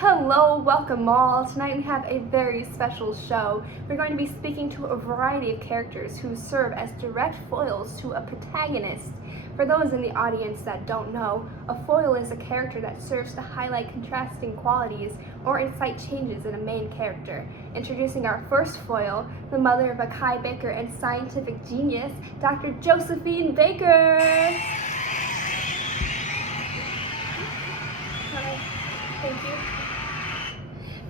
Hello, welcome all. Tonight we have a very special show. We're going to be speaking to a variety of characters who serve as direct foils to a protagonist. For those in the audience that don't know, a foil is a character that serves to highlight contrasting qualities or incite changes in a main character. Introducing our first foil, the mother of Akai Baker and scientific genius, Dr. Josephine Baker. Hi. Thank you.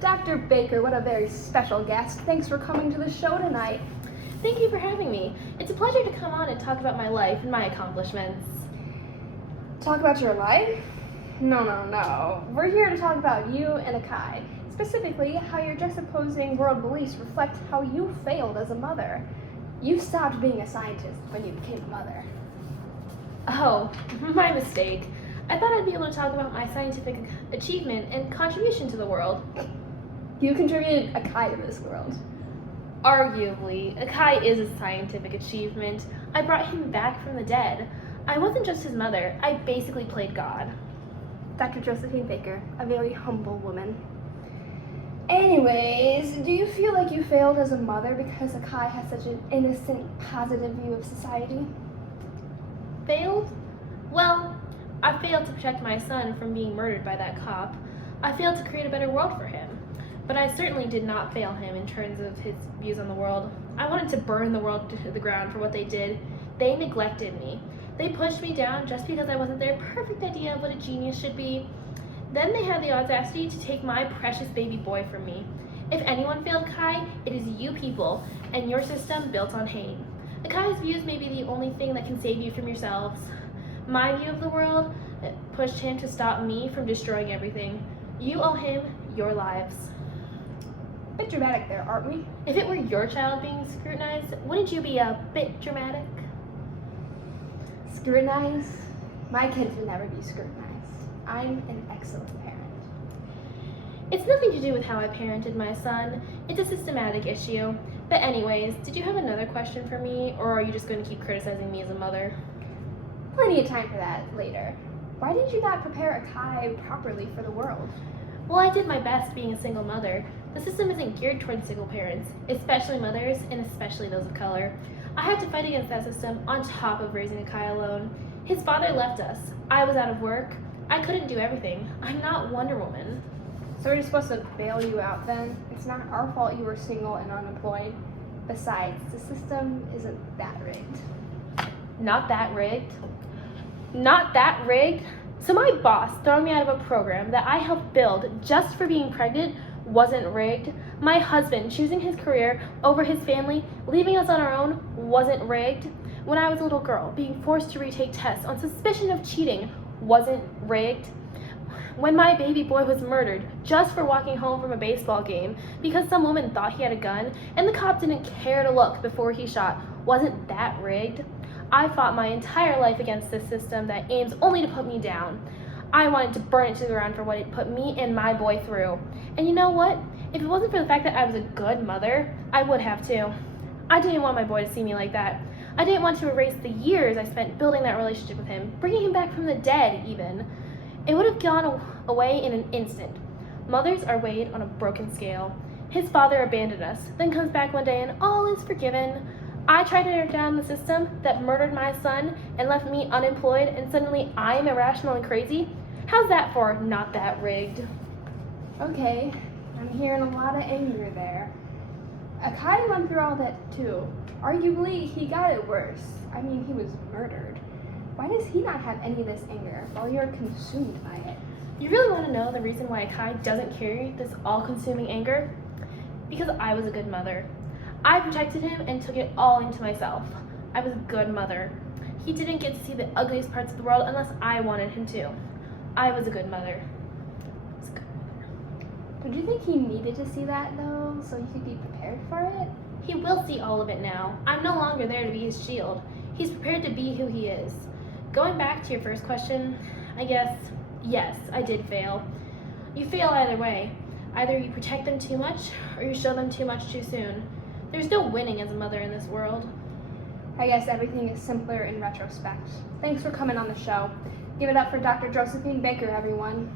Dr. Baker, what a very special guest. Thanks for coming to the show tonight. Thank you for having me. It's a pleasure to come on and talk about my life and my accomplishments. Talk about your life? No. We're here to talk about you and Akai. Specifically, how your juxtaposing world beliefs reflect how you failed as a mother. You stopped being a scientist when you became a mother. Oh, my mistake. I thought I'd be able to talk about my scientific achievement and contribution to the world. You contributed Akai to this world. Arguably, Akai is a scientific achievement. I brought him back from the dead. I wasn't just his mother, I basically played God. Dr. Josephine Baker, a very humble woman. Anyways, do you feel like you failed as a mother because Akai has such an innocent, positive view of society? Failed? Well, I failed to protect my son from being murdered by that cop. I failed to create a better world for him. But I certainly did not fail him in terms of his views on the world. I wanted to burn the world to the ground for what they did. They neglected me. They pushed me down just because I wasn't their perfect idea of what a genius should be. Then they had the audacity to take my precious baby boy from me. If anyone failed Kai, it is you people, and your system built on hate. Akai's views may be the only thing that can save you from yourselves. My view of the world pushed him to stop me from destroying everything. You owe him your lives. Bit dramatic there, aren't we? If it were your child being scrutinized, wouldn't you be a bit dramatic? Scrutinized? My kids would never be scrutinized. I'm an excellent parent. It's nothing to do with how I parented my son. It's a systematic issue. But anyways, did you have another question for me, or are you just going to keep criticizing me as a mother? Plenty of time for that later. Why did you not prepare Akai properly for the world? Well, I did my best being a single mother. The system isn't geared towards single parents, especially mothers, and especially those of color. I had to fight against that system on top of raising Akai alone. His father left us. I was out of work. I couldn't do everything. I'm not Wonder Woman. So we're just supposed to bail you out then? It's not our fault you were single and unemployed. Besides, the system isn't that rigged. Not that rigged? Not that rigged? So my boss throwing me out of a program that I helped build just for being pregnant wasn't rigged. My husband choosing his career over his family, leaving us on our own, wasn't rigged. When I was a little girl, being forced to retake tests on suspicion of cheating wasn't rigged. When my baby boy was murdered just for walking home from a baseball game because some woman thought he had a gun and the cop didn't care to look before he shot, wasn't that rigged? I fought my entire life against this system that aims only to put me down. I wanted to burn it to the ground for what it put me and my boy through. And you know what? If it wasn't for the fact that I was a good mother, I would have too. I didn't want my boy to see me like that. I didn't want to erase the years I spent building that relationship with him, bringing him back from the dead even. It would have gone away in an instant. Mothers are weighed on a broken scale. His father abandoned us, then comes back one day and all is forgiven. I tried to tear down the system that murdered my son and left me unemployed, and suddenly I'm irrational and crazy? How's that for not that rigged? Okay, I'm hearing a lot of anger there. Akai went through all that too. Arguably, he got it worse. I mean, he was murdered. Why does he not have any of this anger while you're consumed by it? You really want to know the reason why Akai doesn't carry this all-consuming anger? Because I was a good mother. I protected him and took it all into myself. I was a good mother. He didn't get to see the ugliest parts of the world unless I wanted him to. I was a good mother. Don't you think he needed to see that though, so he could be prepared for it? He will see all of it now. I'm no longer there to be his shield. He's prepared to be who he is. Going back to your first question, I guess, yes, I did fail. You fail either way. Either you protect them too much, or you show them too much too soon. There's no winning as a mother in this world. I guess everything is simpler in retrospect. Thanks for coming on the show. Give it up for Dr. Josephine Baker, everyone.